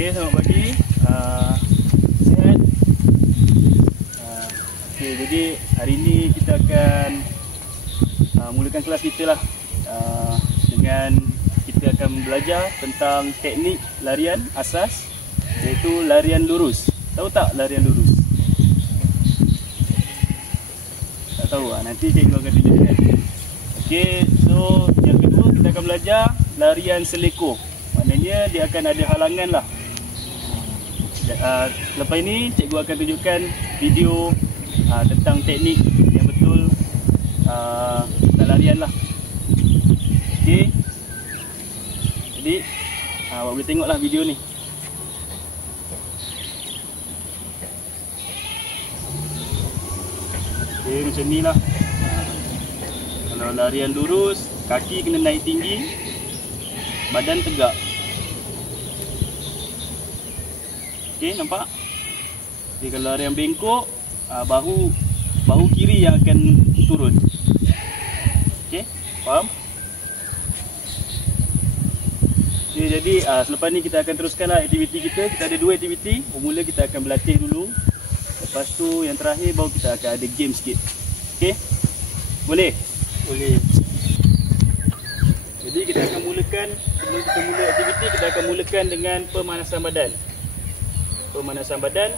Okey, selamat pagi. Sihat? Okey, jadi hari ini kita akan mulakan kelas kita lah. Dengan kita akan belajar tentang teknik larian asas, iaitu larian lurus. Tahu tak larian lurus? Tak tahu? Nanti cikgu akan tunjukkan. Okey, so yang kedua kita akan belajar larian selekoh. Maknanya dia akan ada halangan lah. Lepas ini cikgu akan tunjukkan video tentang teknik yang betul tentang larian lah. Okey, jadi awak boleh tengoklah video ni. Okey, macam ni lah. Kalau larian lurus, kaki kena naik tinggi, badan tegak. Okey, nampak? Jadi kalau larian bengkok, bahu kiri yang akan turun. Okey, faham? Okay, jadi selepas ni kita akan teruskanlah aktiviti kita. Kita ada dua aktiviti. Bermula kita akan berlatih dulu. Lepas tu yang terakhir baru kita akan ada game sikit. Okey? Boleh? Boleh. Jadi kita akan mulakan, sebelum kita mula aktiviti, kita akan mulakan dengan pemanasan badan. Pemanasan badan,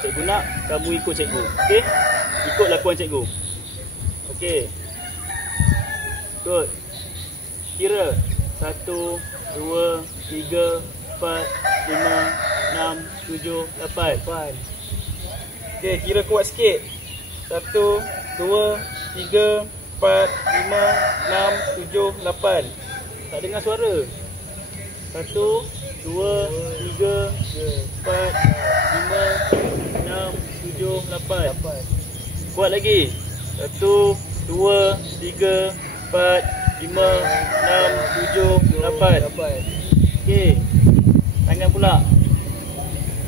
cikgu nak kamu ikut cikgu. Okey? Ikut lakuan cikgu. Okey. Ikut. Kira 1, 2, 3, 4, 5, 6, 7, 8. Okey, kira kuat sikit. 1, 2, 3, 4, 5, 6, 7, 8. Tak dengar suara. 1, 2, 3, 4, 5, 6, 7, 8. Kuat lagi. 1, 2, 3, 4, 5, 6, 7, 8. Okey. Tangan pula.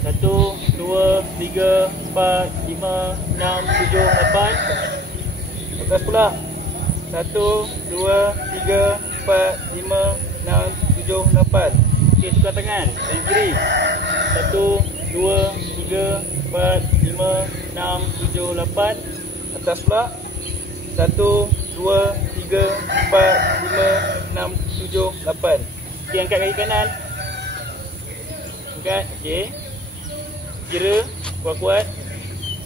1, 2, 3, 4, 5, 6, 7, 8. Atas pula. 1, 2, 3, 4, 5, 6, 7, 8. Okey, tukar tangan. Tangan kiri. 1, 2, 3, 4, 5, 6, 7, 8. Atas pula. 1, 2, 3, 4, 5, 6, 7, 8. Okey, angkat kaki kanan. Angkat, okey. Kira kuat-kuat.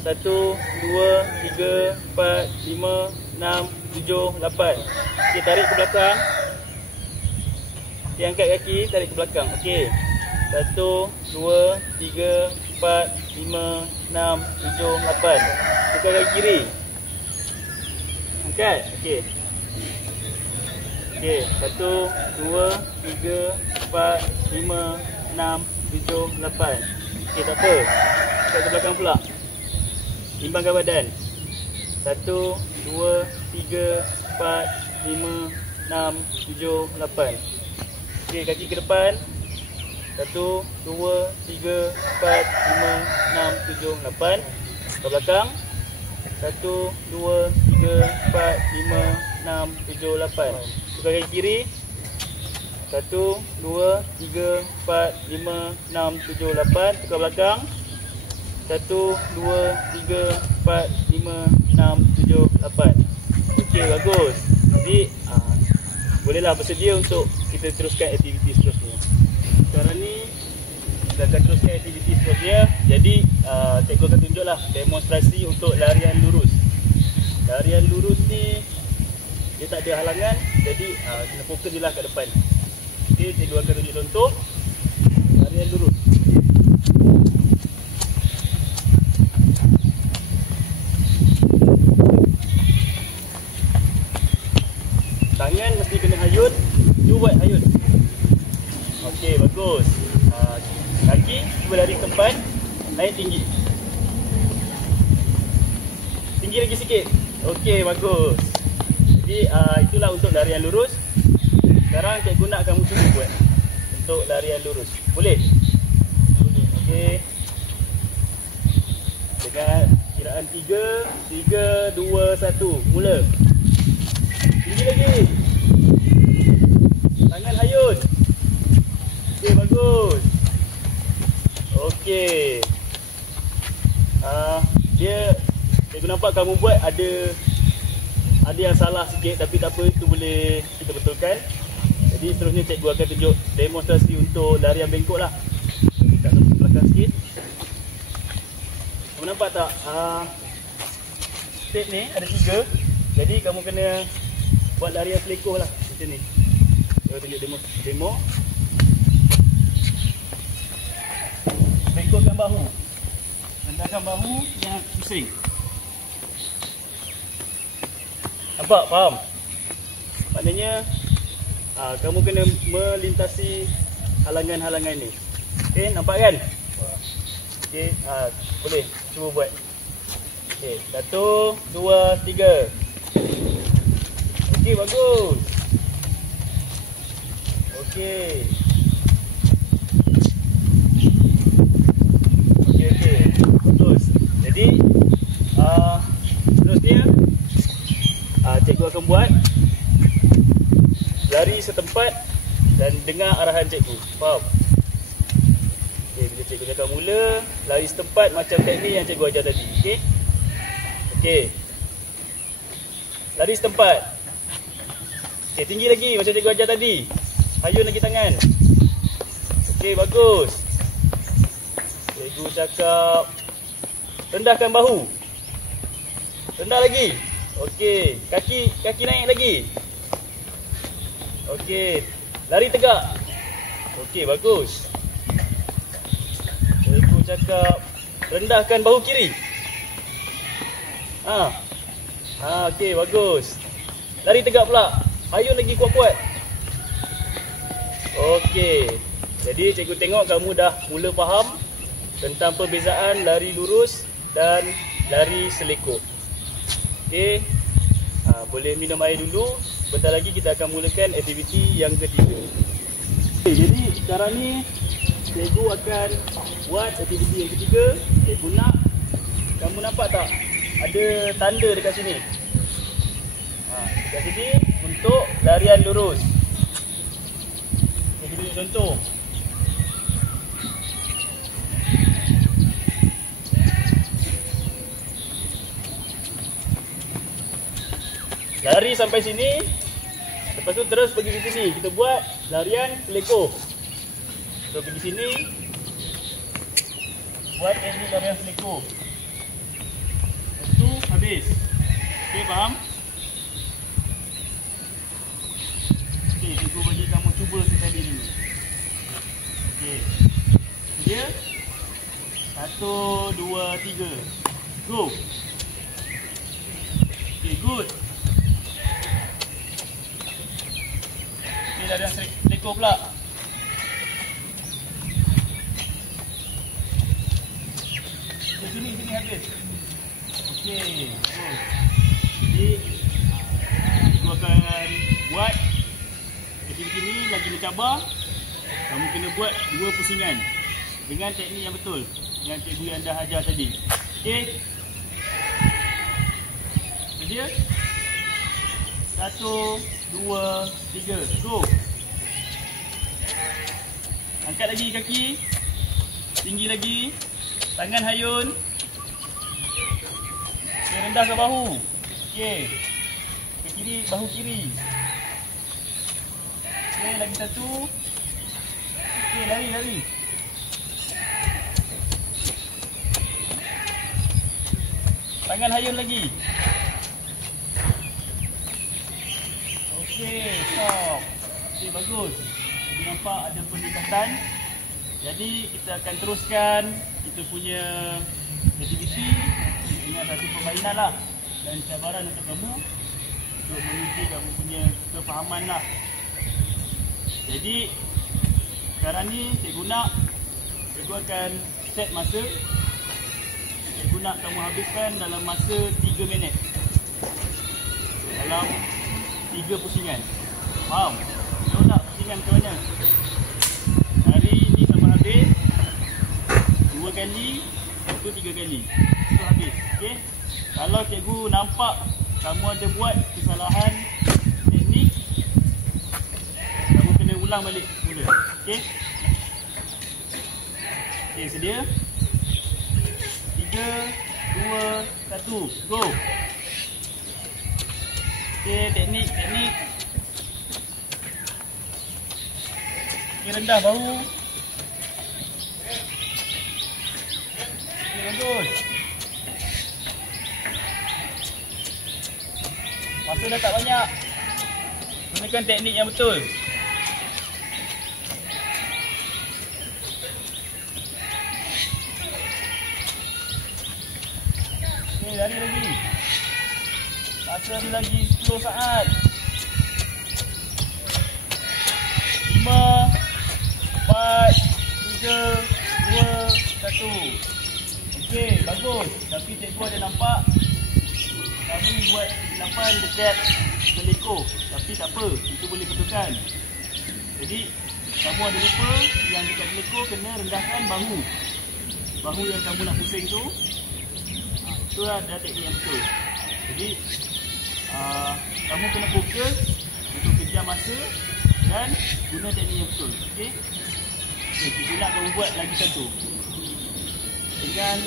1, 2, 3, 4, 5, 6, 7, 8. Okey, tarik ke belakang. Okey, angkat kaki, tarik ke belakang. Okey. 1, 2, 3, 4, 5, 6, 7, 8. Tukar kaki kiri. Angkat. Okey. Okey, 1, 2, 3, 4, 5, 6, 7, 8. Okey, tak apa. Angkat ke belakang pula. Timbangkan badan. 1, 2, 3, 4, 5, 6, 7, 8. Okey, kaki ke depan. 1, 2, 3, 4, 5, 6, 7, 8. Ke belakang. 1, 2, 3, 4, 5, 6, 7, 8. Tukar kaki kiri. 1, 2, 3, 4, 5, 6, 7, 8. Tukar belakang. 1, 2, 3, 4, 5, 6, 7, 8. Okey, bagus. Jadi bolehlah bersedia untuk kita teruskan aktiviti seterusnya. Sekarang ni kita akan teruskan aktiviti seterusnya. Jadi cikgu akan tunjuklah demonstrasi untuk larian lurus. Larian lurus ni dia tak ada halangan, jadi kita fokus je lah kat depan. Okey, cikgu akan tunjuk contoh larian lurus. Tangan mesti kena hayut. You buat hayut. Okey, bagus. Kaki cuba lari ke depan, naik tinggi. Tinggi lagi sikit. Okey, bagus. Jadi itulah untuk larian lurus. Sekarang cikgu nak kamu cuba buat untuk larian lurus. Boleh? Boleh. Okey. Dengan kiraan 3, 2, 1. Mula. Tinggi lagi. Tangan hayut. Okey, bagus. Okey. Dia cikgu nampak kamu buat ada yang salah sikit, tapi tak apa, itu boleh kita betulkan. Jadi seterusnya cikgu akan tunjuk demonstrasi untuk larian bengkok lah. Buka ke belakang sikit. Kamu nampak tak? Step ni ada 3. Jadi kamu kena buat larian selekoh lah macam ni. Saya tunjuk demo. Bengkokkan bahu. Rendahkan bahu yang pusing. Nampak? Faham? Maknanya kamu kena melintasi halangan-halangan ni. Okey, nampak kan? Okey, boleh cuba buat. Okey, 1, 2, 3. Okey, bagus. Okey. Okey. Bagus. Jadi seterusnya cikgu akan buat lari setempat dan dengar arahan cikgu. Faham? Okey, bila cikgu cakap mula, lari setempat macam teknik yang cikgu ajar tadi. Okey? Okey. Lari setempat. Okey, tinggi lagi macam cikgu ajar tadi. Hayun lagi tangan. Okey, bagus. Cikgu cakap rendahkan bahu. Rendah lagi. Okey, kaki naik lagi. Okey, lari tegak. Okey, bagus. Cikgu cakap rendahkan bahu kiri. Okey, bagus. Lari tegak pula. Hayun lagi kuat-kuat. Okey. Jadi cikgu tengok kamu dah mula faham tentang perbezaan lari lurus dan lari selekoh. Okey. Boleh minum air dulu. Bentar lagi kita akan mulakan aktiviti yang ketiga. Okay, jadi sekarang ni cikgu akan buat aktiviti yang ketiga. Cikgu nak, kamu nampak tak? Ada tanda dekat sini. Dekat sini untuk larian lurus. Cikgu tunjuk contoh. Lari sampai sini. Lepas tu terus pergi ke sini. Kita buat larian selekoh. So pergi sini. Buat teknik larian selekoh. Lepas tu habis. Okey, faham? Okey, cikgu bagi kamu cuba sekali dulu. Okey. Dia 1, 2, 3. Go. Okey, good. Larian selekoh pula. Sini habis. Okey. Jadi cikgu akan buat aktiviti ni lagi mencabar. Kamu kena buat 2 pusingan dengan teknik yang betul yang cikgu yang dah ajar tadi. Okey. Dia 1, 2, 3. Go. Angkat lagi kaki. Tinggi lagi. Tangan hayun. Okay, rendah ke bahu. Okey. Ke kiri, bahu kiri. Okey, lagi satu. Okey, lari. Tangan hayun lagi. Okey, stop. Okey, bagus. Kita nampak ada peningkatan. Jadi kita akan teruskan kita punya aktiviti dengan satu permainan lah dan cabaran untuk kamu untuk menguji kamu punya kefahaman lah. Jadi sekarang ni cikgu akan set masa. Cikgu nak kamu habiskan dalam masa 3 minit dalam 3 pusingan. Faham? Tahu tak pusingan macam mana? Hari ni sampai habis 2 kali, itu 3 kali. Itu habis. Okey? Kalau cikgu nampak kamu ada buat kesalahan teknik, kamu kena ulang balik mula. Okey? Okey, sedia? 3, 2, 1, go! Okey, teknik. Okey, rendah bahu. Okey, bagus. Masa dah tak banyak. Gunakan teknik yang betul. Okey, lari lagi. Masa ada lagi 10 saat. 5, 4, 3, 2, 1. Okey, bagus. Tapi cikgu ada nampak kami buat kesilapan dekat selekor. Tapi tak apa, itu boleh betulkan. Jadi, kamu ada lupa yang dekat selekor kena rendahkan bahu. Bahu yang kamu nak pusing tu. Itu adalah teknik yang betul. Jadi, kamu kena fokus untuk kejar masa dan guna teknik yang betul. Okey? Okey, kita nak kamu buat lagi satu. Dengan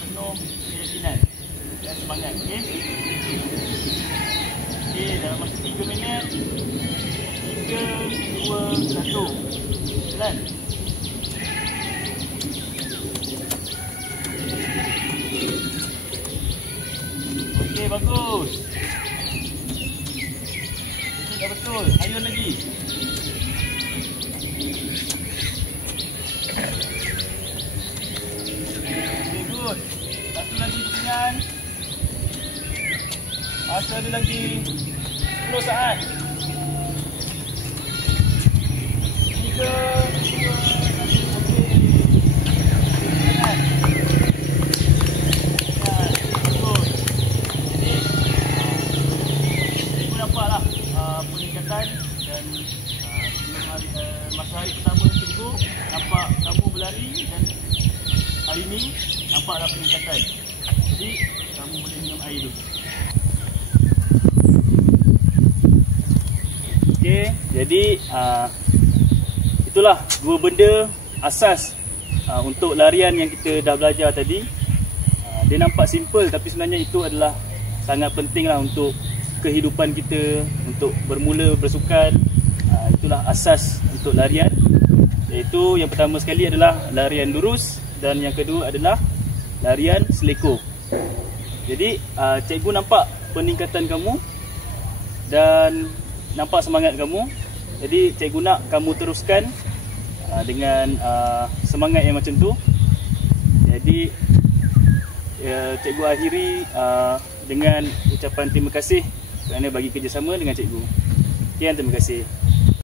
penuh keyakinan dan semangat. Okey? Okey, dalam masa 3 minit. 3, 2, 1. Jalan. Okey, bagus. Itu dah betul. Ayun lagi. Okey, good. Satu lagi pusingan. Masa ada lagi 10 saat. 3, 2, 1. Okey. Jalan. Peningkatan dan masa hari pertama cikgu nampak kamu berlari dan hari ni nampaklah peningkatan. Jadi kamu boleh minum air dulu. Okey, jadi itulah dua benda asas untuk larian yang kita dah belajar tadi. Dia nampak simple tapi sebenarnya itu adalah sangat pentinglah untuk kehidupan kita, untuk bermula bersukan. Itulah asas untuk larian, iaitu yang pertama sekali adalah larian lurus dan yang kedua adalah larian selekor. Jadi cikgu nampak peningkatan kamu dan nampak semangat kamu. Jadi cikgu nak kamu teruskan dengan semangat yang macam tu. Jadi cikgu akhiri dengan ucapan terima kasih kerana bagi kerjasama dengan cikgu. Sekian, terima kasih.